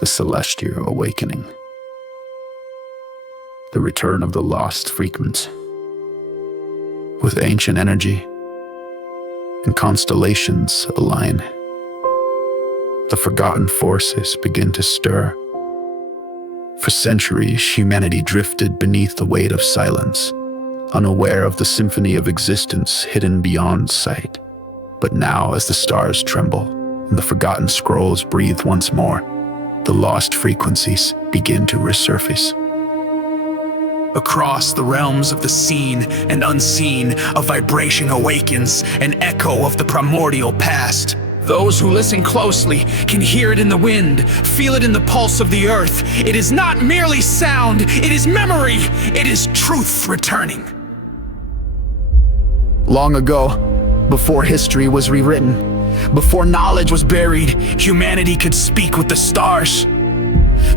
the celestial awakening, the return of the lost frequency. With ancient energy and constellations align, the forgotten forces begin to stir. For centuries, humanity drifted beneath the weight of silence, unaware of the symphony of existence hidden beyond sight. But now, as the stars tremble and the forgotten scrolls breathe once more, the lost frequencies begin to resurface. Across the realms of the seen and unseen, a vibration awakens, an echo of the primordial past. Those who listen closely can hear it in the wind, feel it in the pulse of the earth. It is not merely sound, it is memory, it is truth returning. Long ago, before history was rewritten, before knowledge was buried, humanity could speak with the stars.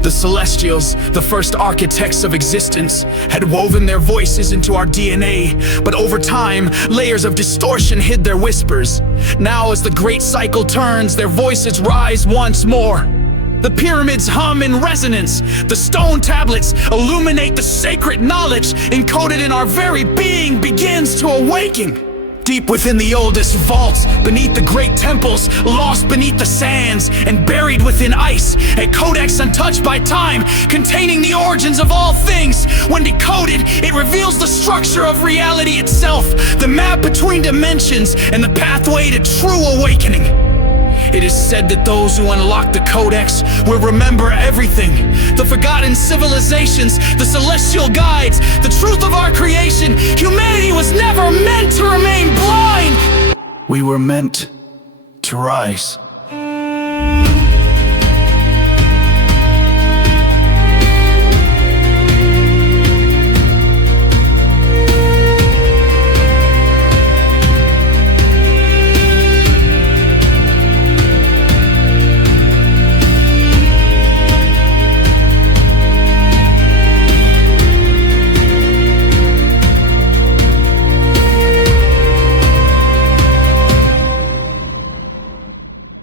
The Celestials, the first architects of existence, had woven their voices into our DNA, but over time, layers of distortion hid their whispers. Now, as the great cycle turns, their voices rise once more. The pyramids hum in resonance. The stone tablets illuminate the sacred knowledge encoded in our very being begins to awaken. Deep within the oldest vaults, beneath the great temples, lost beneath the sands, and buried within ice, a codex untouched by time, containing the origins of all things. When decoded, it reveals the structure of reality itself, the map between dimensions, and the pathway to true awakening. It is said that those who unlock the codex will remember everything. The forgotten civilizations, the celestial guides, the truth of our creation. Humanity was never meant to remain blind. We were meant to rise.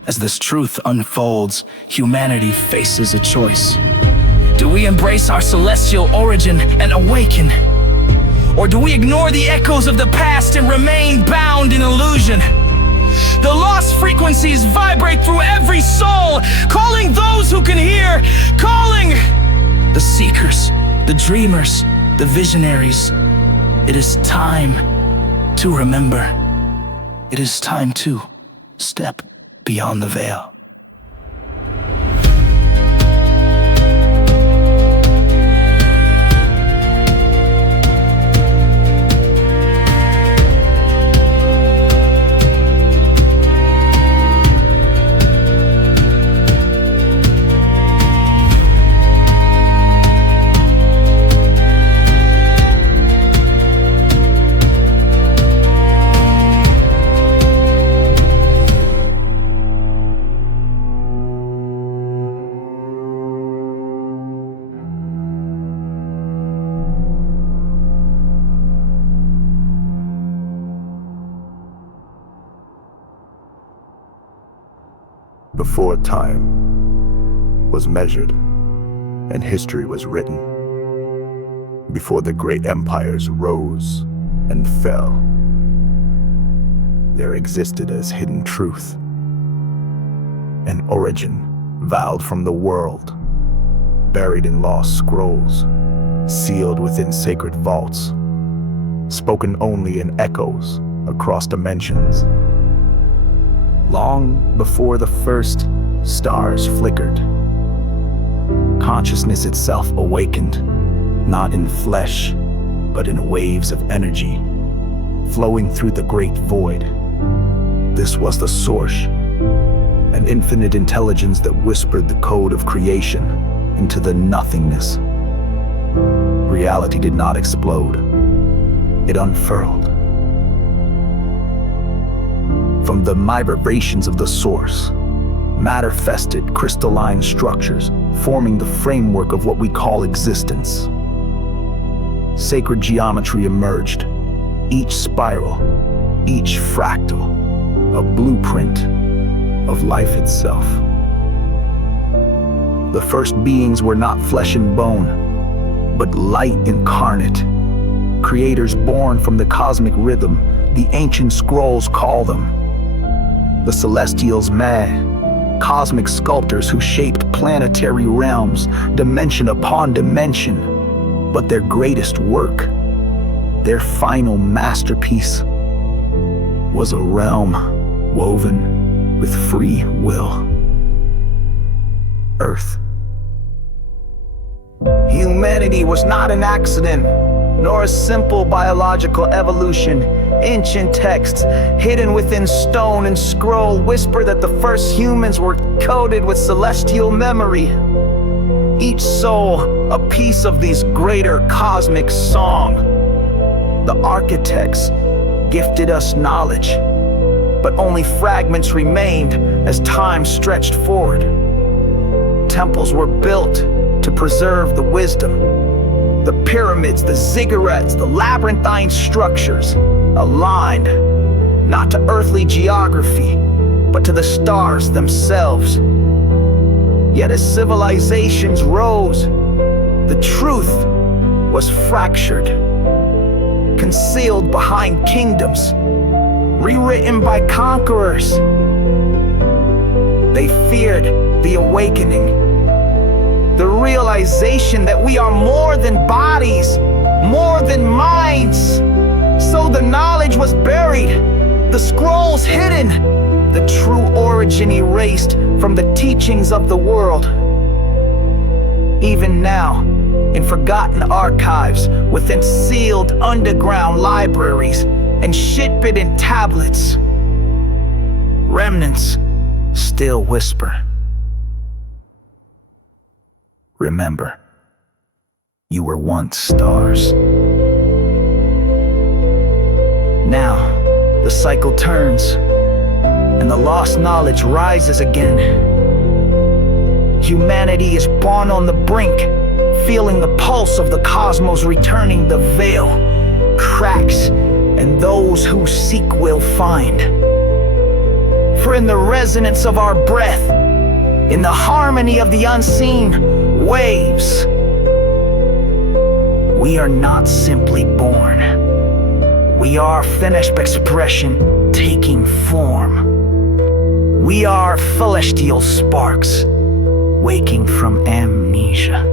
As this truth unfolds, humanity faces a choice. Do we embrace our celestial origin and awaken? Or do we ignore the echoes of the past and remain bound in illusion? The lost frequencies vibrate through every soul, calling those who can hear, calling the seekers, the dreamers, the visionaries. It is time to remember. It is time to step beyond the veil. Before time was measured and history was written, before the great empires rose and fell, there existed as hidden truth, an origin vowed from the world, buried in lost scrolls, sealed within sacred vaults, spoken only in echoes across dimensions. Long before the first stars flickered, consciousness itself awakened, not in flesh, but in waves of energy, flowing through the great void. This was the source, an infinite intelligence that whispered the code of creation into the nothingness. Reality did not explode, it unfurled. From the vibrations of the source, matter-fested crystalline structures forming the framework of what we call existence. Sacred geometry emerged, each spiral, each fractal, a blueprint of life itself. The first beings were not flesh and bone, but light incarnate. Creators born from the cosmic rhythm, the ancient scrolls call them. The celestials cosmic sculptors who shaped planetary realms, dimension upon dimension. But their greatest work, their final masterpiece, was a realm woven with free will. Earth. Humanity was not an accident, nor a simple biological evolution. Ancient texts, hidden within stone and scroll, whisper that the first humans were coded with celestial memory. Each soul, a piece of this greater cosmic song. The architects gifted us knowledge, but only fragments remained as time stretched forward. Temples were built to preserve the wisdom. The pyramids, the ziggurats, the labyrinthine structures, aligned not to earthly geography, but to the stars themselves. Yet as civilizations rose, the truth was fractured, concealed behind kingdoms, rewritten by conquerors. They feared the awakening, the realization that we are more than bodies, more than minds. So the knowledge was buried, the scrolls hidden, the true origin erased from the teachings of the world. Even now, in forgotten archives, within sealed underground libraries, and shit-bitten tablets, remnants still whisper. Remember, you were once stars. Now, the cycle turns, and the lost knowledge rises again. Humanity is born on the brink, feeling the pulse of the cosmos returning. The veil cracks, and those who seek will find. For in the resonance of our breath, in the harmony of the unseen waves, we are not simply born. We are finished expression taking form. We are celestial sparks waking from amnesia.